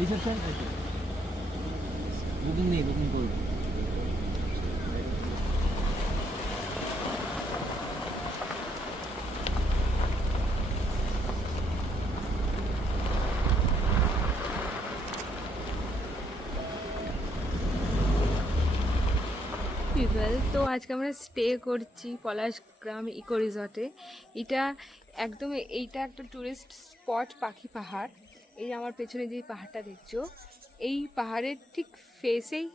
Reception booking নেই, booking করবো। তো আজকে আমরা স্টে করছি পলাশগ্রাম ইকো রিসর্টে। এটা একদম, এইটা একটা টুরিস্ট স্পট, পাখি পাহাড়। এই আমার পেছনে যে পাহাড়টা দেখছো, এই পাহাড়ের ঠিক ফেসেই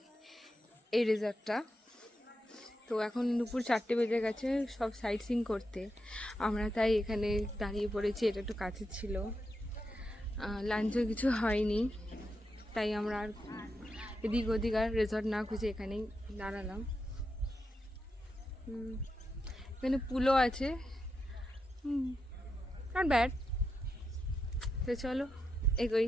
এই রিসর্টটা। তো এখন দুপুর 4টে বেজে গেছে, সব সাইট সিইং করতে। আমরা তাই এখানে দাঁড়িয়ে পড়েছি, এটা একটু কাছে ছিল, লাঞ্চও কিছু হয়নি, তাই আমরা আর এদিক ওদিক আর রিসর্ট না খুঁজে এখানেই দাঁড়ালাম। এখানে পুলও আছে, নট ব্যাড। তো চলো এগোই।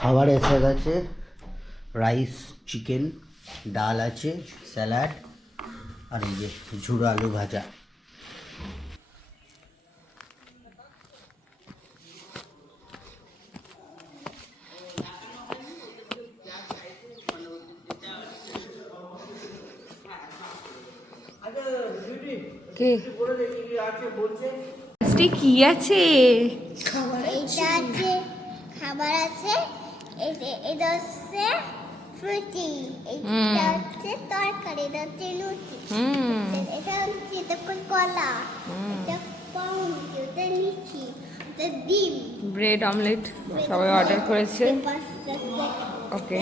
খাবার এসে গেছে, রাইস, চিকেন, ডাল আছে, স্যালাড, আর এই যে ঝুড়ো আলু ভাজা। কি আছে? এটা আছে, খাবার আছে, এটা হচ্ছে ফ্রুটি, এটা হচ্ছে তরকারি, এটা হচ্ছে লুচি, এটা হচ্ছে এটা কলা, এটা পাউরুটি, এটা লিচি, এটা ডিম, ব্রেড অমলেট সবাই অর্ডার করেছে। ওকে,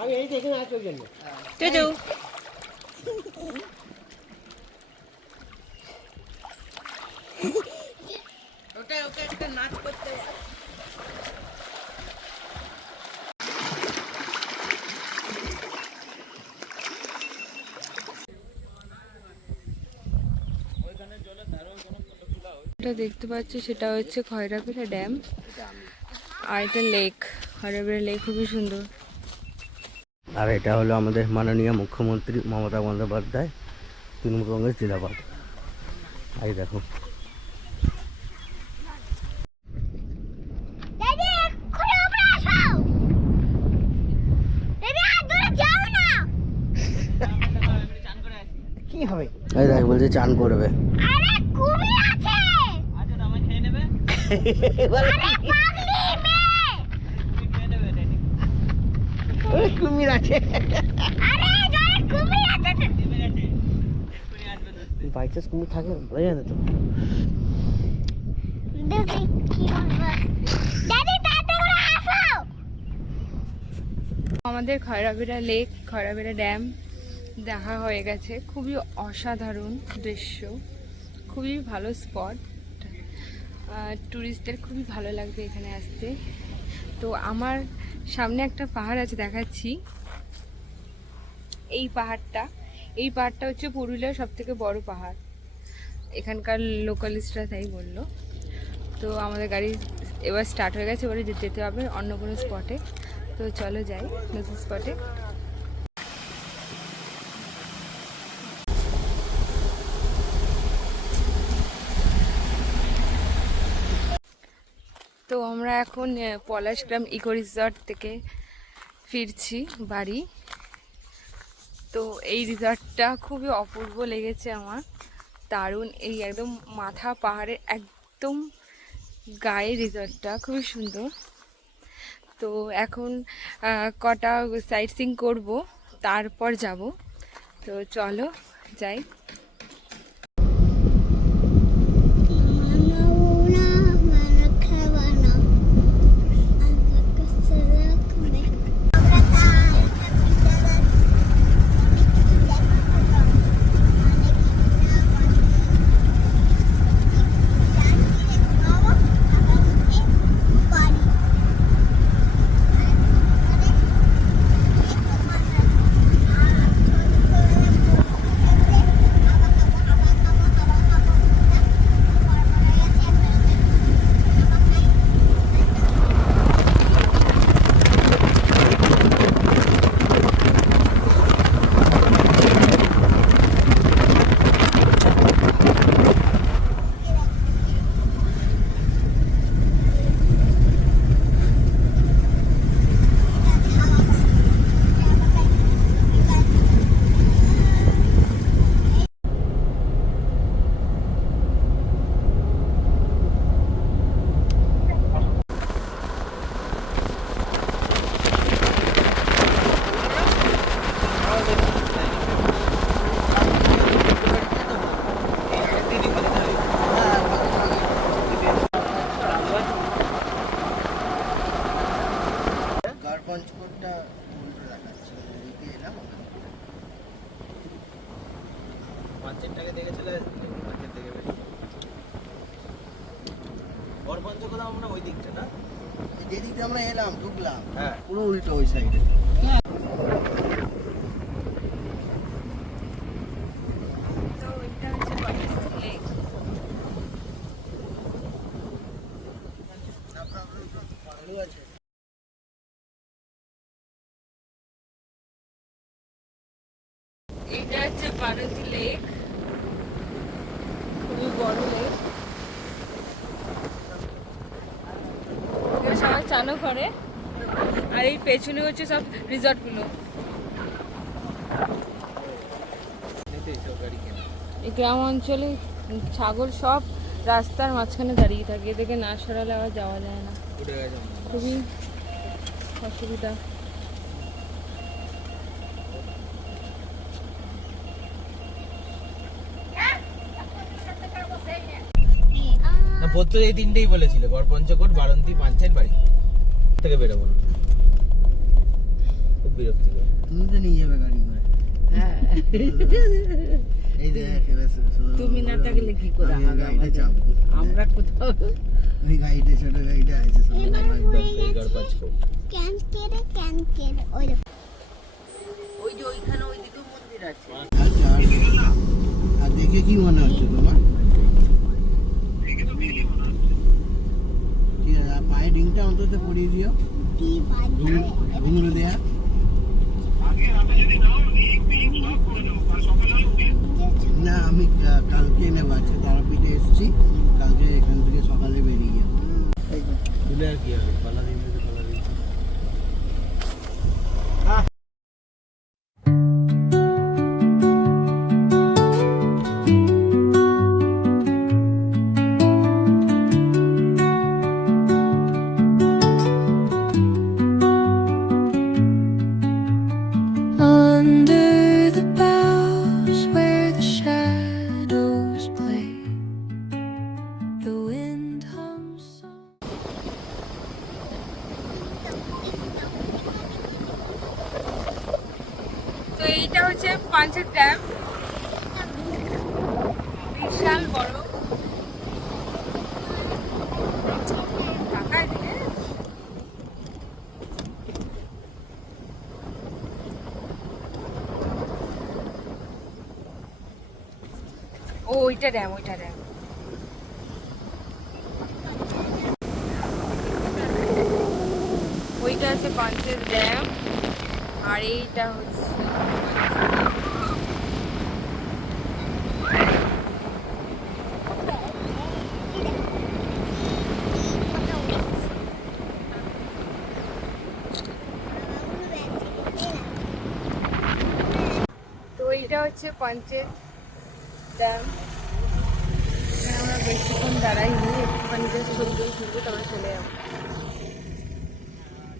আমি এই দেখে আসবো জন্য ওকে একটা নাচ করতে। এটা দেখতে পাচ্ছি সেটা হচ্ছে খয়রাপিরা ড্যাম, আর এটা লেক, খয়রাপিরা লেক খুবই সুন্দর। আর এটা হলো আমাদের মাননীয় মুখ্যমন্ত্রী মমতা বন্দ্যোপাধ্যায়, তৃণমূল কংগ্রেস জিন্দাবাদ। এই দেখো, কি হবে? এই দেখ বলছে চান করবে। আরে কুমির আছে, আচ্ছা তো আমায় খেয়ে নেবে। আরে পাগলি মেয়ে, ওই কুমির আছে। আরে জলে কুমির আছে, নেমে গেছে, এক্ষুনি আসবে ধরতে। বাইচান্স কুমির থাকে বলা যায় না তো। দেখি কি হবে। দাদি তাড়াতাড়ি আসো। আমাদের খয়রাপিরা লেক, খয়রাপিরা ড্যাম দেখা হয়ে গেছে। খুবই অসাধারণ দৃশ্য, খুবই ভালো স্পট, ট্যুরিস্টদের খুবই ভালো লাগবে এখানে আসতে। তো আমার সামনে একটা পাহাড় আছে, দেখাচ্ছি। এই পাহাড়টা হচ্ছে পুরুলিয়ার সব থেকে বড় পাহাড়, এখানকার লোকালিস্টরা তাই বললো। তো আমাদের গাড়ি এবার স্টার্ট হয়ে গেছে, এবারে যেতে হবে অন্য কোনো স্পটে। তো চলো যাই নতুন স্পটে। তো আমরা এখন পলাশগ্রাম ইকো রিসর্ট থেকে ফিরছি বাড়ি। তো এই রিসর্টটা খুবই অপূর্ব লেগেছে আমার, দারুণ। এই একদম মাথা পাহাড়ের একদম গায়ে রিসর্টটা খুবই সুন্দর। তো এখন কটা সাইট সিইং করবো, তারপর যাব। তো চলো যাই। গড়পঞ্চকোটটা উল্টো দেখাচ্ছে, এদিকে এলাম। মার্চেন্টটাকে দেখেছিলে? মার্চেন্ট থেকে বেশি গড়পঞ্চকোট আমরা ওই দিকটা না, যেদিকে আমরা এলাম ঢুকলাম, হ্যাঁ পুরো উল্টো ওই সাইডে। তো এটা হচ্ছে পলাশগ্রাম লেক। ভালো আছে। এটা হচ্ছে পার্বতী লেক, খুবই বড় লেক। এখানে সবাই চানও করে। আর এই পেছনে হচ্ছে সব রিসর্টগুলো। এই গ্রাম অঞ্চলে ছাগল সব রাস্তার মাঝখানে দাঁড়িয়ে থাকে, এদেরকে না সরালে আবার যাওয়া যায় না, উঠে গেছে। খুবই অসুবিধা। না পত্র এই তিনটেই বলেছিল, গড়পঞ্চকোট, বারন্তি, পাঞ্চেন, বাড়ি থেকে বেরোবো না। খুব বিরক্তিকর। তুমি তো নিয়ে যাবে গাড়ি করে। এই দেখ তুমি না থাকলে কি করে হবে? গাড়িতে চাপবো। আমরা কোথাও ওই গাড়িটা, ছোট গাড়িটা আছে এই গড়পঞ্চকোট ওই যে ওইখানে ওইদিকে মন্দির আছে। আর দেখে কি মনে হচ্ছে তোমার? ঠিক আছে, আর পায়ে ডিংটা অন্তত পরিয়ে দিও, ঘুঙরু দেয়া। না আমি কালকে নেবো, আজকে তারাপীঠে এসেছি, কালকে এখান থেকে সকালে বেরিয়ে যাবো। তুলে আর কি হবে, পালা দিন থেকে পালা দিন। Under the boughs where the shadows play, the wind hums soft. তো এইটা হচ্ছে পাঞ্চেত ড্যাম, বিশাল বড়। টাকা দিয়ে ও ওইটা ড্যাম, ওইটা ড্যাম। হচ্ছে পঞ্চেত ড্যাম, আর এইটা হচ্ছে তো এইটা হচ্ছে পঞ্চেত ড্যাম। এখানে আমরা বেশিক্ষণ দাঁড়াইনি, একটুখানি জাস্ট ছবি টবি তুলবো তারপরে চলে যাবো।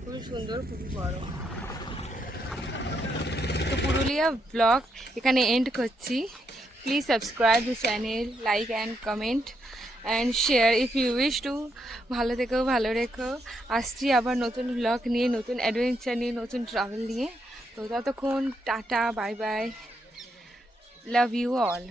খুবই সুন্দর, খুবই বড়। তো পুরুলিয়া ব্লগ এখানে এন্ড করছি। Please subscribe the channel, like and comment and share if you wish to. ভালো থেকো, ভালো রেখো। আসছি আবার নতুন ব্লগ নিয়ে, নতুন অ্যাডভেঞ্চার নিয়ে, নতুন ট্রাভেল নিয়ে। তো ততক্ষণ tata, bye bye, love you all.